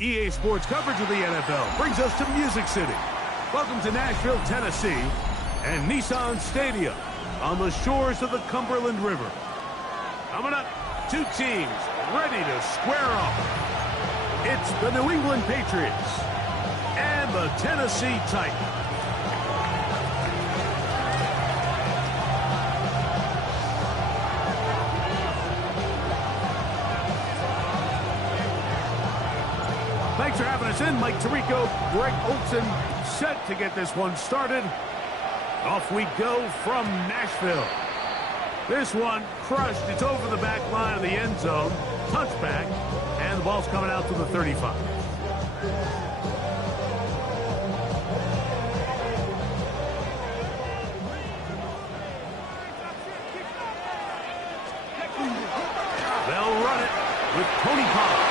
EA Sports coverage of the NFL brings us to Music City. Welcome to Nashville, Tennessee, and Nissan Stadium on the shores of the Cumberland River. Coming up, two teams ready to square off. It's the New England Patriots and the Tennessee Titans. Thanks for having us in. Mike Tirico, Greg Olson, set to get this one started. Off we go from Nashville. This one crushed. It's over the back line of the end zone. Touchback. And the ball's coming out to the 35. They'll run it with Tony Pollard.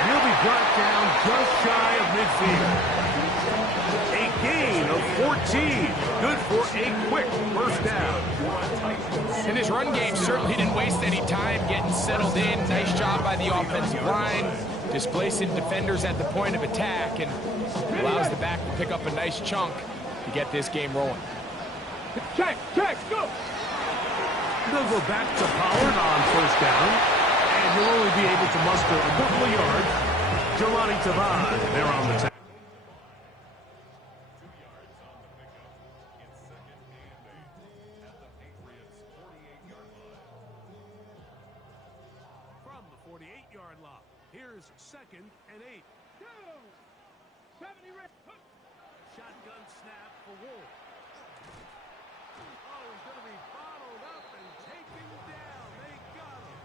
He'll be brought down just shy of midfield. A gain of 14. Good for a quick first down. And this run game certainly didn't waste any time getting settled in. Nice job by the offensive line, displacing defenders at the point of attack, and allows the back to pick up a nice chunk to get this game rolling. Check, go! They'll go back to Pollard on first down. He'll only be able to muster a couple of yards. Jelani Tavon there on the tackle. 2 yards on the pickup. It's 2nd and 8 at the Patriots' 48-yard line. From the 48-yard line, here's 2nd and 8. Go! 70 ready. Shotgun snap for Wolf. Oh, he's going to be bottled up and taken down. They got him.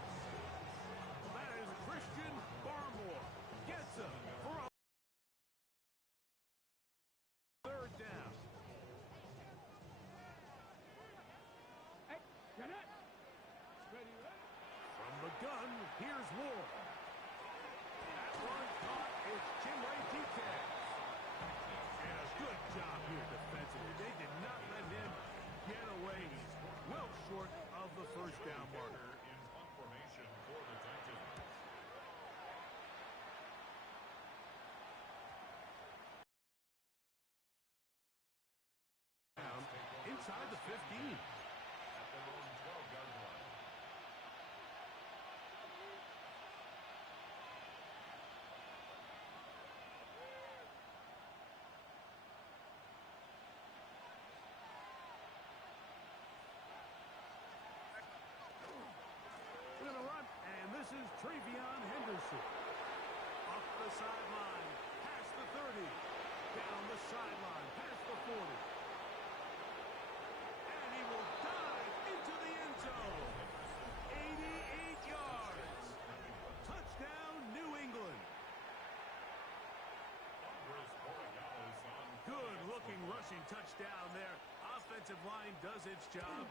That is Christian Barmore. Gets him for a third down. From the gun, here's Ward. That one caught. It's Chimway Diaz. And a good job here defensively. They did not let him get away. He's well short of the first down marker. In punt formation for the Titans. Inside the 15. At their own 12-yard line. We're going to run, and this is Travion Henderson. Up the sideline, past the 30. Down the sideline, past the 40. And he will dive into the end zone. 88 yards. Touchdown, New England. Good-looking rushing touchdown there. Offensive line does its job.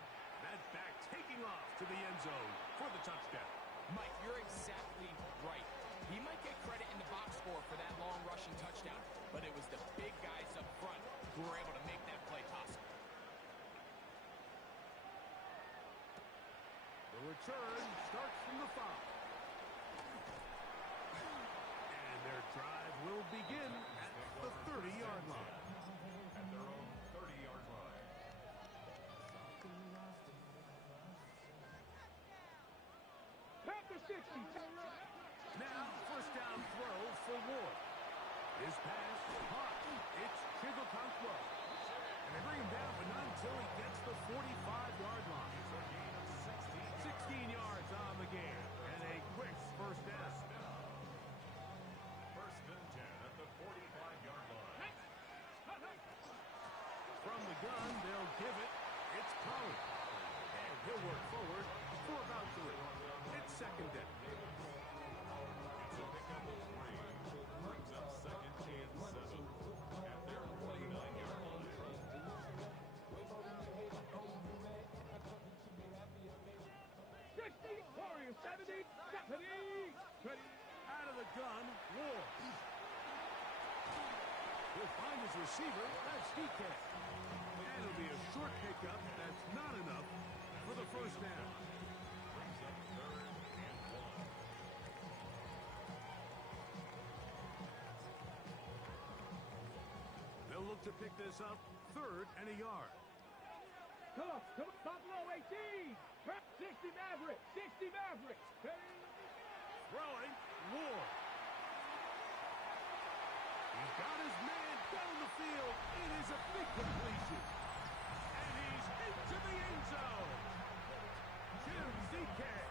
That back taking off to the end zone for the touchdown. Mike, you're exactly right. He might get credit in the box score for that long rushing touchdown, but it was the big guys up front who were able to make that play possible. The return starts from the 5. And their drive will begin at the 30-yard line. At their own 30-yard line. Now, first down throw for Ward. His pass, hot. It's Chigokonkwo. And they bring him down, but not until he gets the 45-yard line. It's a gain of 16 yards on the game. And a quick first down. First and 10 at the 45-yard line. From the gun, they'll give it. It's Collins. And he'll work forward for about 3. It's second down. It's a pickup of 3. Brings up 2nd and 7 at their 29-yard line. Out of the gun, Ward. He'll find his receiver. That's DK. And it'll be a short pickup. That's not enough for the first down. Brings up 3rd and 1. to pick this up, 3rd and a yard. Come on, Buffalo 18. 60 Mavericks, 60 Mavericks. Throwing, Ward. He's got his man down the field. It is a big completion. And he's into the end zone. Jim Zeke.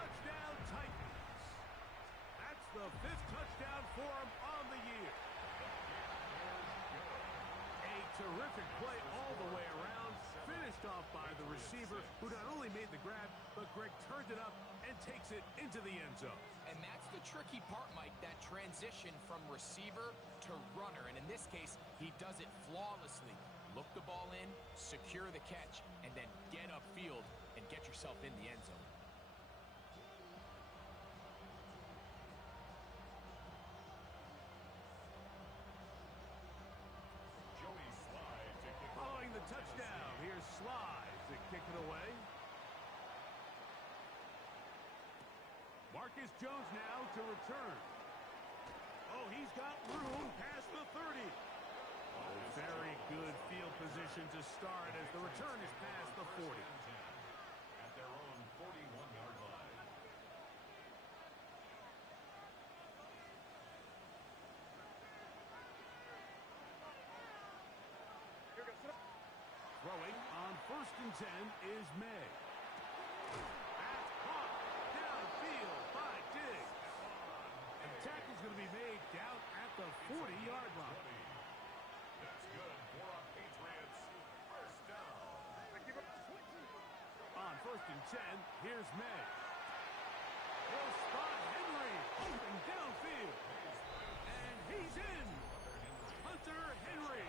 Touchdown Titans. That's the 5th touchdown for him on the year. A terrific play all the way around. Finished off by the receiver, who not only made the grab, but Greg turned it up and takes it into the end zone. And that's the tricky part, Mike, that transition from receiver to runner. And in this case, he does it flawlessly. Look the ball in, secure the catch, and then get upfield and get yourself in the end zone. Following the touchdown, here's Sly to kick it away. Marcus Jones now to return. Oh, he's got room past the 30. Oh, very good field position to start as the return is past the 40. At their own 41-yard line. Throwing on 1st and 10 is May. That's caught downfield by Diggs. And the tackle's going to be made down at the 40-yard line. That's good for a Patriots first down. On 1st and 10, here's May. He'll spot Henry open downfield. And he's in. Hunter Henry.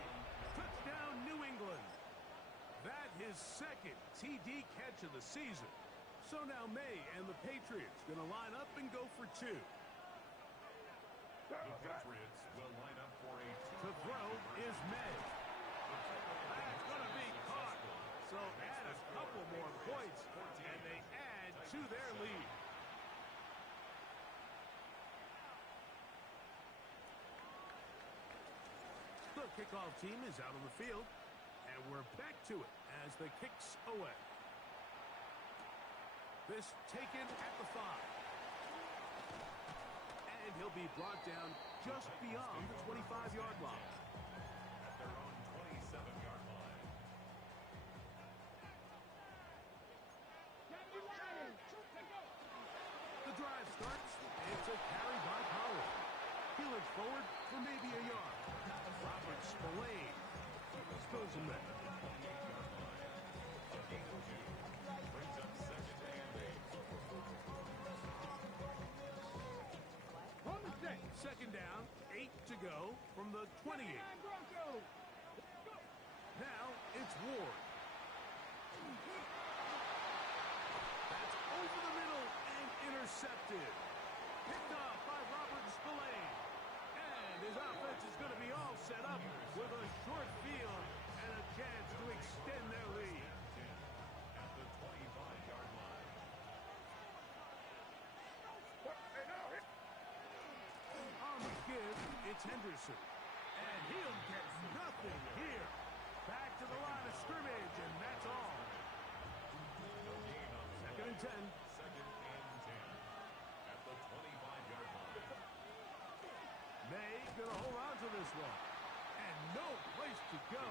Touchdown, New England. That his 2nd TD catch of the season. So now May and the Patriots going to line up and go for 2. The Patriots will line up for a To throw is May. That's going to be caught. So add a couple more points, and they add to their lead. The kickoff team is out on the field, and we're back to it as the kick's away. This taken at the 5. And he'll be brought down just beyond the 25-yard line. at their own 27-yard line. The drive starts. It's a carry by Pollard. He looks forward for maybe a yard. Robert Spillane throws him there. Brings up 2nd and 8. 2nd down, 8 to go from the 28. Now it's Ward. That's over the middle and intercepted. Picked off by Robert Spillane. And his offense is going to be all set up with a short field and a chance to extend their lead. At the 25-yard line. On the give, it's Henderson. And he'll get nothing here. Back to the line of scrimmage, and that's all. No gain on 2nd and 10. 2nd and 10. At the 25-yard line. May gonna hold on to this one. And no place to go.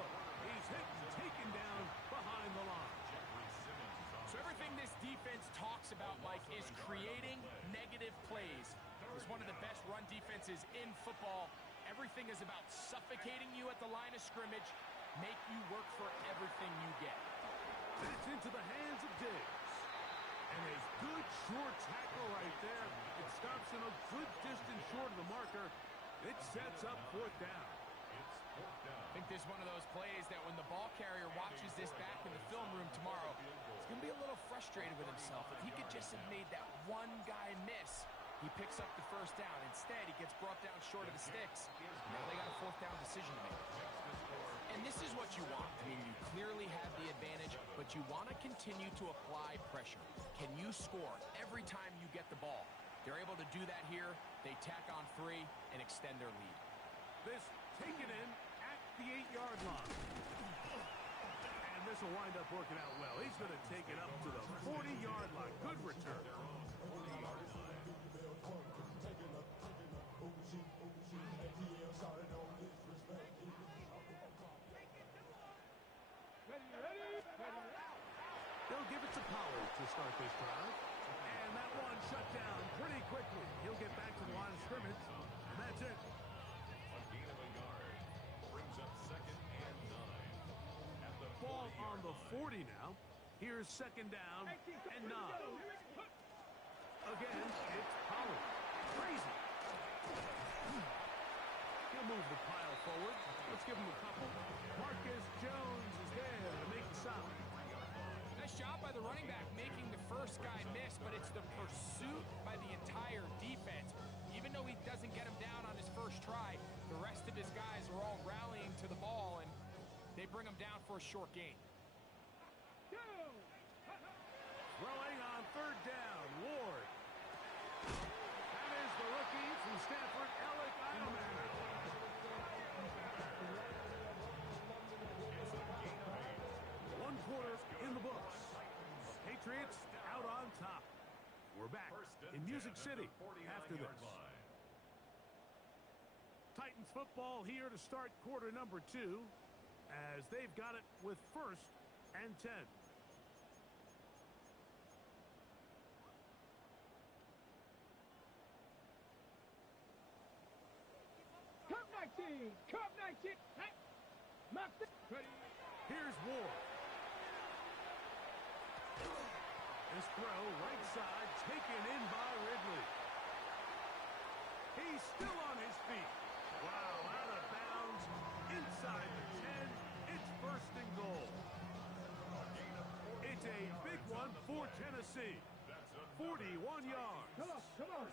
He's hit and taken down behind the line. Jeffrey Simmons on So everything this defense talks about, Mike, is creating negative plays. It's one of the best run defenses in football. Everything is about suffocating you at the line of scrimmage, make you work for everything you get. It's into the hands of Diggs. And a good short tackle right there. It stops him a good distance short of the marker. It sets up 4th down. It's 4th down. I think this is one of those plays that when the ball carrier watches this back in the film room tomorrow, he's going to be a little frustrated with himself. If he could just have made that one guy miss, he picks up the 1st down. Instead, he gets brought down short of the sticks. Now they got a 4th down decision to make. And this is what you want. I mean, you clearly have the advantage, but you want to continue to apply pressure. Can you score every time you get the ball? They're able to do that here. They tack on 3 and extend their lead. This taken in at the 8-yard line. And this will wind up working out well. He's going to take it up to the 40-yard line. Good return. They'll give it to Pollard to start this drive. And that one shut down pretty quickly. He'll get back to the line of scrimmage, and that's it. A gain of a yard brings up 2nd and 9. At the Ball 40-yard on the line. 40 now. Here's 2nd down and 9. Again, it's Pollard. Crazy. He'll move the pile forward. Let's give him a couple. Marcus Jones is there to make the stop. Nice job by the running back making the first guy miss, but it's the pursuit by the entire defense. Even though he doesn't get him down on his first try, the rest of his guys are all rallying to the ball, and they bring him down for a short gain. Throwing on 3rd down, Ward. That is the rookie from Stanford, Alec Eilman. One quarter in the books. Patriots out on top. We're back in Music City after this. Titans football here to start quarter number 2 as they've got it with 1st and 10. Cup 19! Cup 19! Hey! Mark the... Ready? Here's Ward. This throw, right side, taken in by Ridley. He's still on his feet. Wow, out of bounds, inside the 10. It's 1st and goal. It's a big one for Tennessee. 41 yards. Come on, come on.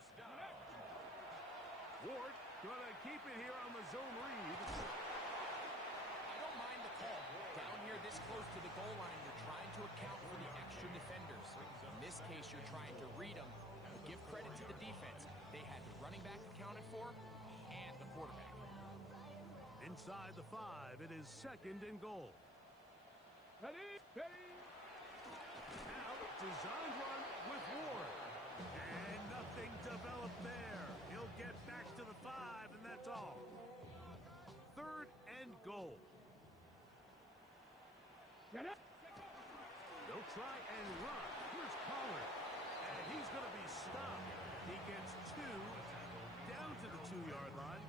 Ward gonna keep it here on the zone read. I don't mind the call. Down here this close to the goal line, you're trying to account for the extra defenders. In this case, you're trying to read them. But give credit to the defense. They had the running back accounted for and the quarterback. Inside the 5, it is 2nd and goal. Ready? Ready? Now, design run with Ward. And nothing developed there. He'll get back to the 5, and that's all. 3rd and goal. Get up! They'll try and run. Here's Pollard. And he's going to be stopped. He gets 2 down to the 2-yard line.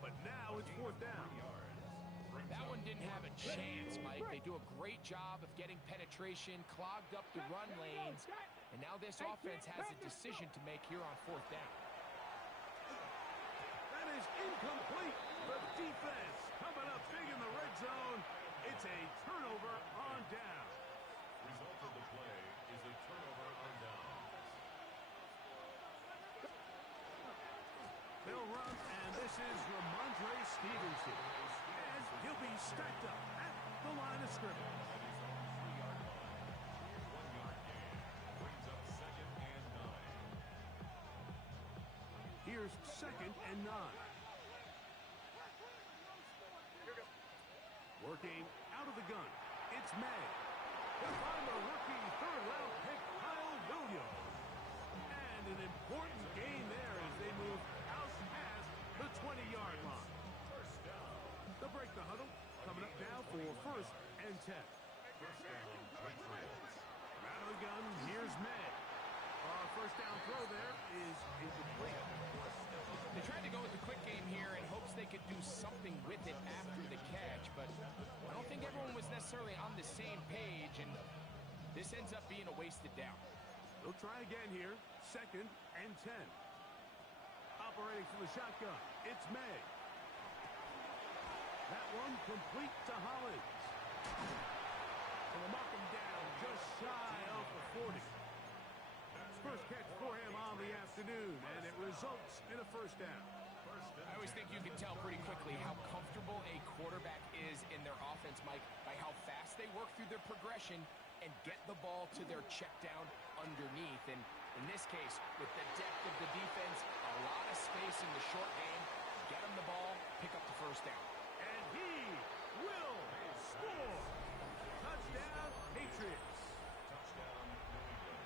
But now it's 4th down. That one didn't have a chance, Mike. They do a great job of getting penetration, clogged up the run lanes, and now this offense has a decision to make here on 4th down. That is incomplete. The defense coming up big in the red zone. It's a turnover on down. Result of the play is a turnover on down. They'll run, and this is Ramondre Stevenson. And he'll be stacked up at the line of scrimmage. 3-yard line. 1-yard gain brings up 2nd and 9. Here's 2nd and 9. Working out of the gun. It's May. He'll find the rookie 3rd-round pick, Kyle Williams. And an important gain there as they move out past the 20-yard line. First down. They'll break the huddle. Coming up now for 1st and 10. First down, Patriots. Out of the gun, here's May. Our 1st down throw there is incomplete. They tried to go with the quick game here in hopes they could do something with it after the catch, but I don't think everyone was necessarily on the same page, and this ends up being a wasted down. They'll try again here. 2nd and 10. Operating from the shotgun, it's May. That one complete to Hollins. And they'll knock him down just shy of the 40. His first catch for him on the afternoon, and it results in a 1st down. I always think you can tell pretty quickly how comfortable a quarterback is in their offense, Mike, by how fast they work through their progression and get the ball to their check down underneath. And in this case, with the depth of the defense, a lot of space in the short game, get them the ball, pick up the 1st down. And he Score! Touchdown, Patriots. Touchdown, New England.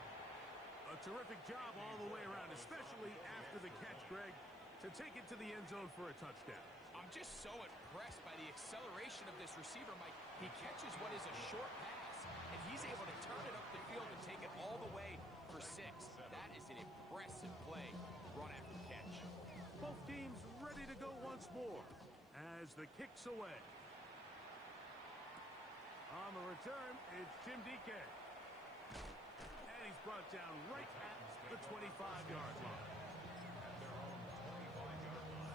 A terrific job all the way around, especially after the catch, Greg, to take it to the end zone for a touchdown. I'm just so impressed by the acceleration of this receiver, Mike. He catches what is a short pass, and he's able to turn it up the field and take it all the way for 6. That is an impressive play, run after catch. Both teams ready to go once more as the kick's away. On the return, it's Jim DK. And he's brought down right at the 25-yard line. At their own 25-yard line.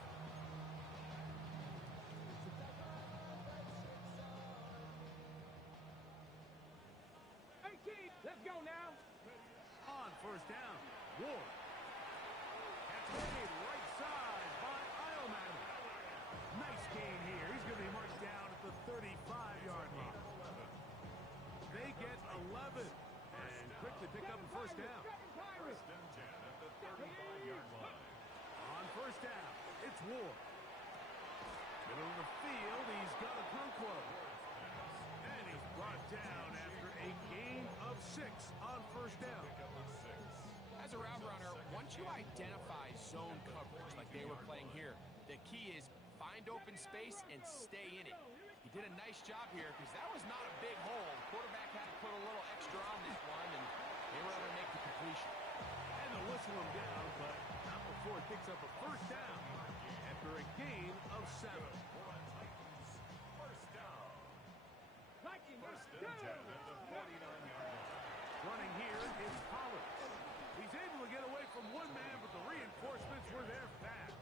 18, let's go now. On first down, Ward. That's made right side by Eilman. Nice gain here. He's going to be marked down at the 35-yard line. They get 11 and quickly pick up a first down. First and 10 at the 35-yard line. On first down, it's Ward. Middle of the field, he's got a Conquo. And he's brought down after a gain of 6 on first down. Pick up a 6. As a route runner, once you identify zone coverage like they were playing here, the key is find open space and stay in it. He did a nice job here because that was not a big hole. The quarterback had to put a little extra on that one, and they were able to make the completion. And they'll whistle him down, but not before it picks up a first down after a gain of 7. First down. Viking, First and go. 10 at the 49-yard line. Running here is Pollard. He's able to get away from one man, but the reinforcements were there fast.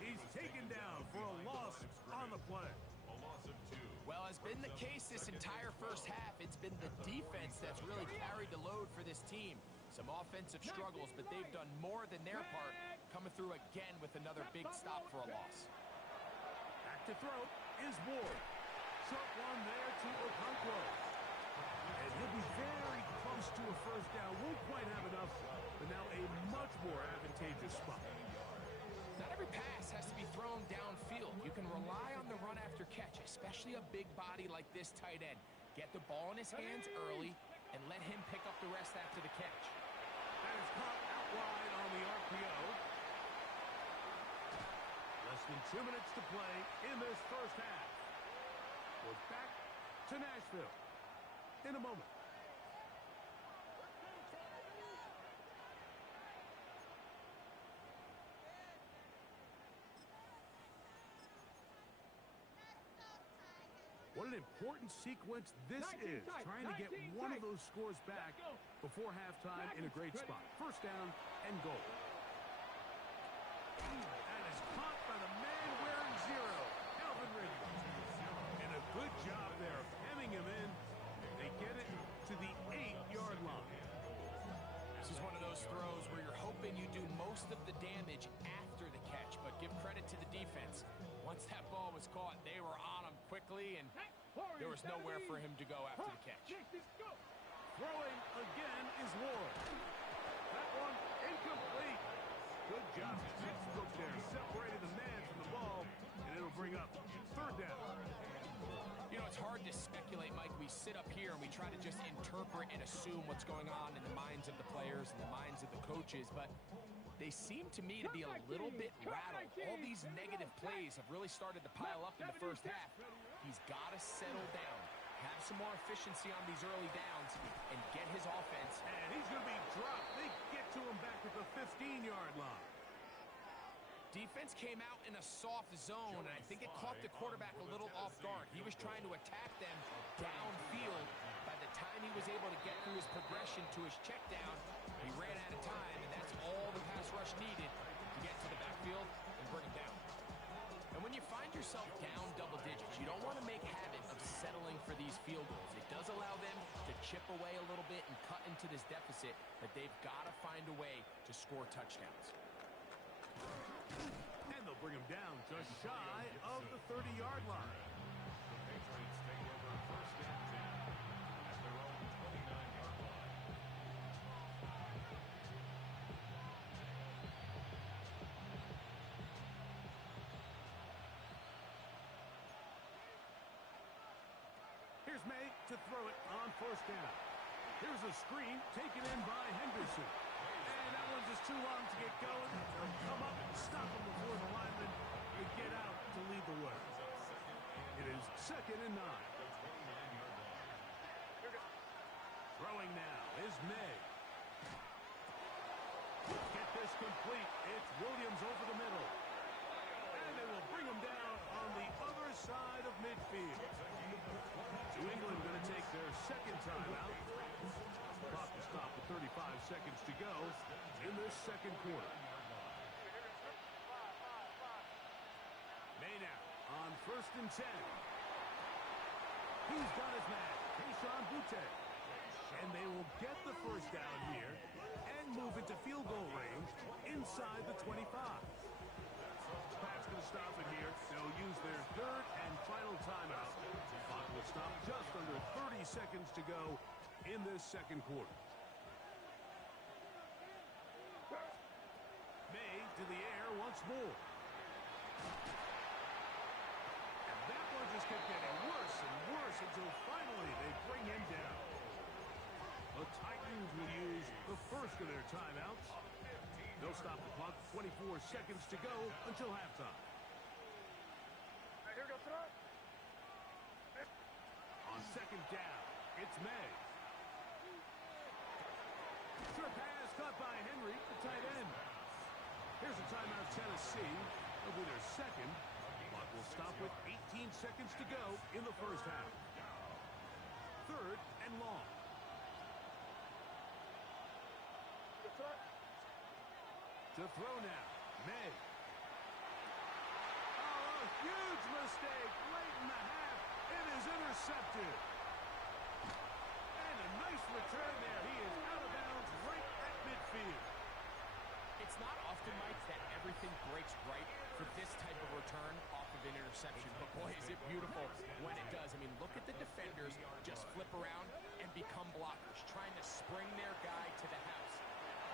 He's taken down for a loss on the play. A loss of 2. Well, as been the case this entire first half, it's been the defense that's really carried the load for this team. Some offensive struggles, but they've done more than their part, coming through again with another big stop for a loss. Back to throw is Ward. Short one there to Okonkwo. And he'll be very close to a first down. Won't quite have enough, but now a much more advantageous spot. Not every pass has to be thrown downfield. You can rely on the run after catch, especially a big body like this tight end. Get the ball in his hands early and let him pick up the rest after the catch. That is caught out wide on the RPO. Less than 2 minutes to play in this first half. We're back to Nashville in a moment. What an important sequence this is, trying to get one of those scores back before halftime in a great spot. First down and goal. That is caught by the man wearing 0, Calvin Ridley. And a good job there of hemming him in. They get it to the 8-yard line. This is one of those throws where you're hoping you do most of the damage after the catch, but give credit to the defense. Once that ball was caught, they were on him quickly, and there was nowhere for him to go after the catch. Throwing again is Ward. That one incomplete. Good job. Coach there separated the man from the ball, and it'll bring up third down. You know, it's hard to speculate, Mike. We sit up here and we try to just interpret and assume what's going on in the minds of the players and the minds of the coaches, but they seem to me to be a little bit rattled. All these negative plays have really started to pile up in the first half. He's got to settle down, have some more efficiency on these early downs, and get his offense. And he's going to be dropped. They get to him back at the 15-yard line. Defense came out in a soft zone, and I think it caught the quarterback a little off guard. He was trying to attack them downfield. By the time he was able to get through his progression to his check down, he ran out of time, and that's all the pass rush needed to get to the backfield and bring him down. And when you find yourself down double digits, you don't want to make habit of settling for these field goals. It does allow them to chip away a little bit and cut into this deficit, but they've got to find a way to score touchdowns. And they'll bring him down just shy of the 30-yard line. The Patriots take over first and 10 at their own 29-yard line. Here's May to throw it on first down. Here's a screen taken in by Henderson. And that one's just too long to get going. They'll come up and stop him before the lineman can get out to lead the way. It is 2nd and 9. Throwing now is May. Get this complete. It's Williams over the middle. And they will bring him down on the other side of midfield. New England going to take their second timeout. Clock to stop with 35 seconds to go in this second quarter. May now on 1st and 10. He's got his man, Kayshon Boutte. And they will get the first down here and move into field goal range inside the 25. Pat's going to stop it here. They'll use their 3rd and final timeout. Clock will stop just under 30 seconds to go in this second quarter. May to the air once more. And that one just kept getting worse and worse until finally they bring him down. The Titans will use the first of their timeouts. They'll stop the clock. 24 seconds to go until halftime. Here we go, throw. On 2nd down, it's May. Short pass caught by Henry, the tight end. Here's a timeout, Tennessee. It'll be their second. Clock will stop with 18 seconds to go in the first half. 3rd and long. To throw now, May. Oh, a huge mistake late in the half. It is intercepted. And a nice return there. He is out of bounds right at midfield. It's not often, Mike, that everything breaks right for this type of return off of an interception. But, boy, is it beautiful when it does. I mean, look at the defenders just flip around and become blockers, trying to spring their guy to the house.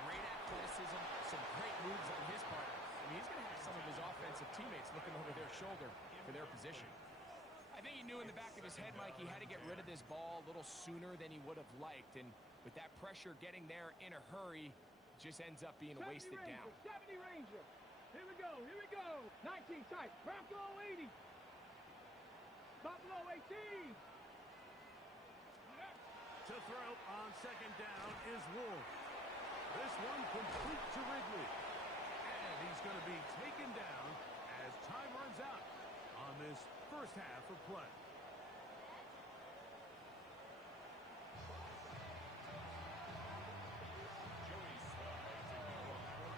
Great athleticism, some great moves on his part. I mean, he's going to have some of his offensive teammates looking over their shoulder for their position. I think he knew in the back of his head, Mike, he had to get rid of this ball a little sooner than he would have liked. And with that pressure getting there in a hurry, it just ends up being a wasted down. 70 Ranger. Here we go. Here we go. 19 tight. Bronco 80. Buffalo 18. To throw on 2nd down is Wolf. This one complete to Ridley. And he's going to be taken down as time runs out on this first half of play.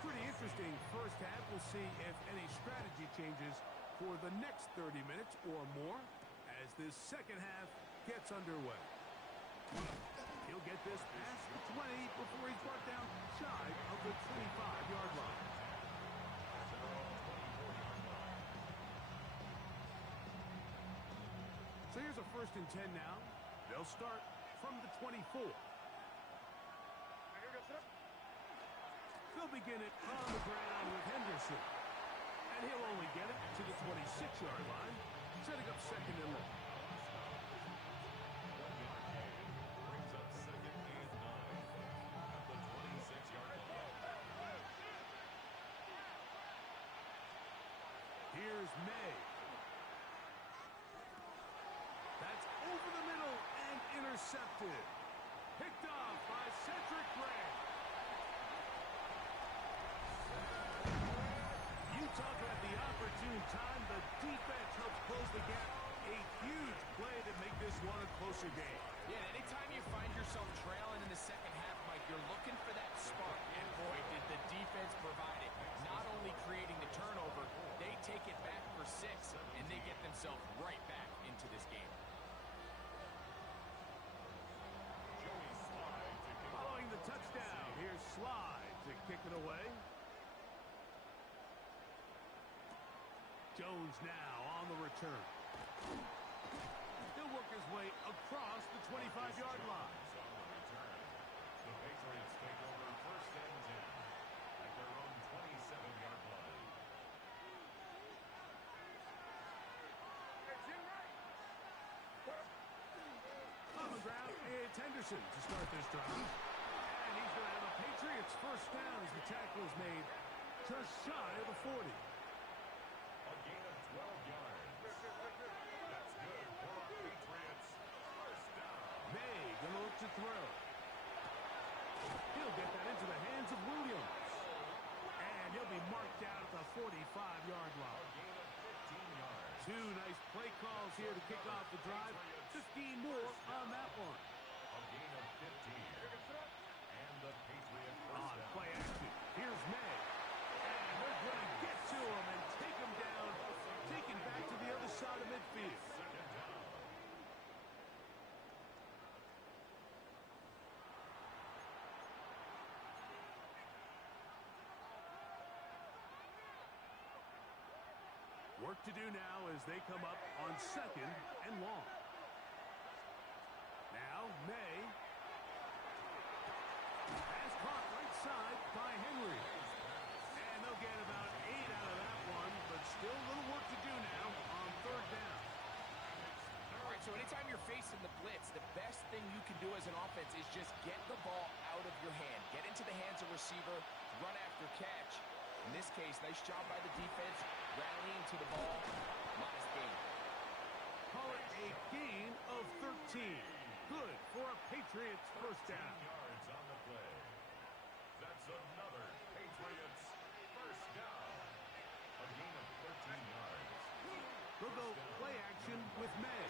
Pretty interesting first half. We'll see if any strategy changes for the next 30 minutes or more as this second half gets underway. He'll get this past the 20 before he's brought down shy of the 25-yard line. So here's a 1st and 10 now. They'll start from the 24. They'll begin it on the ground with Henderson. And he'll only get it to the 26-yard line, setting up 2nd and long. Here's May. That's over the middle and intercepted. Picked off by Cedric Gray. You talk about the opportune time. The defense helps close the gap. A huge play to make this one a closer game. Yeah, anytime you find yourself trailing in the second half, Mike, you're looking for that spark. And boy, did the defense provide it. Not only creating the turnover, they take it back for 6, and they get themselves right back into this game. Following the touchdown, here's Slide to kick it away. Jones now on the return. He'll work his way across the 25-yard line. The Patriots take over 1st and 10 at their own 27-yard line. Wilson to start this drive. And he's going to have a Patriots first down as the tackle is made just shy of the 40. A gain of 12 yards. That's good for the Patriots. First down. May going to look to throw. He'll get that into the hands of Williams. And he'll be marked out at the 45-yard A line. gain of 15 yards. Two nice play calls here to kick off the drive. 15 more on that one. A gain of 15. And the Patriots first On down. play action, here's May. And they're going to get to him and take him down, take him back to the other side of midfield. Second down. Work to do now as they come up on second and long. Now, May. Pass caught right side by Henry. And they'll get about 8 out of that one, but still a little work to do now on third down. All right, so anytime you're facing the blitz, the best thing you can do as an offense is just get the ball out of your hand. Get into the hands of receiver, run after catch. In this case, nice job by the defense, rallying to the ball. Modest gain. Call it a gain of 13. Good for a Patriots first 10 down. yards on the play. That's another Patriots first down. A gain of 13 yards. They'll go play action with May.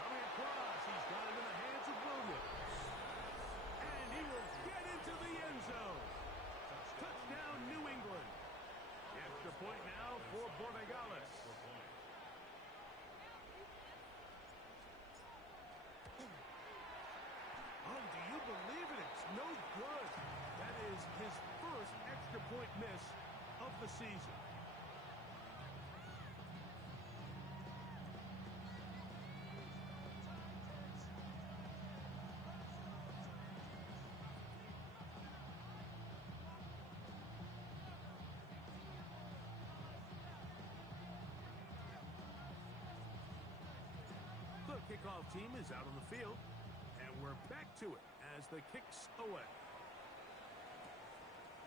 Coming across, he's got it in the hands of Williams. And he will get into the end zone. Touchdown, New England. Extra point now for Borregales. Oh, do you believe it? It's no good. That is his first extra point miss of the season. The kickoff team is out on the field, and we're back to it as the kick's away.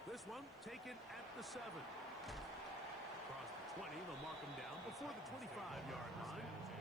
This one taken at the 7. Across the 20, they'll mark him down before the 25-yard line.